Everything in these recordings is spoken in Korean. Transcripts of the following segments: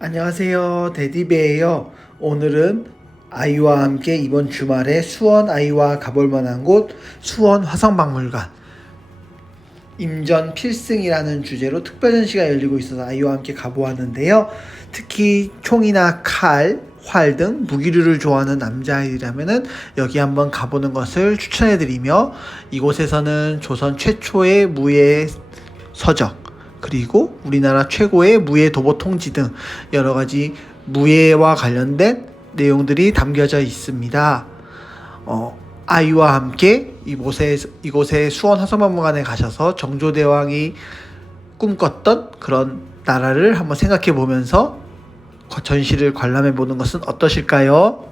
안녕하세요. 데디베예요. 오늘은 아이와 함께 이번 주말에 수원 아이와 가볼 만한 곳 수원 화성박물관 임전 필승이라는 주제로 특별 전시가 열리고 있어서 아이와 함께 가보았는데요. 특히 총이나 칼, 활 등 무기류를 좋아하는 남자아이라면은 여기 한번 가보는 것을 추천해드리며 이곳에서는 조선 최초의 무예 서적 그리고 우리나라 최고의 무예 도보 통지 등 여러 가지 무예와 관련된 내용들이 담겨져 있습니다. 어, 아이와 함께 이곳에 이곳에 수원 화성박물관에 가셔서 정조 대왕이 꿈꿨던 그런 나라를 한번 생각해 보면서 전시를 관람해 보는 것은 어떠실까요?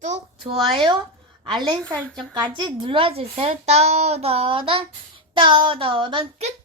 구독, 좋아요, 알림 설정까지 눌러주세요. 떠더던, 떠더던 끝!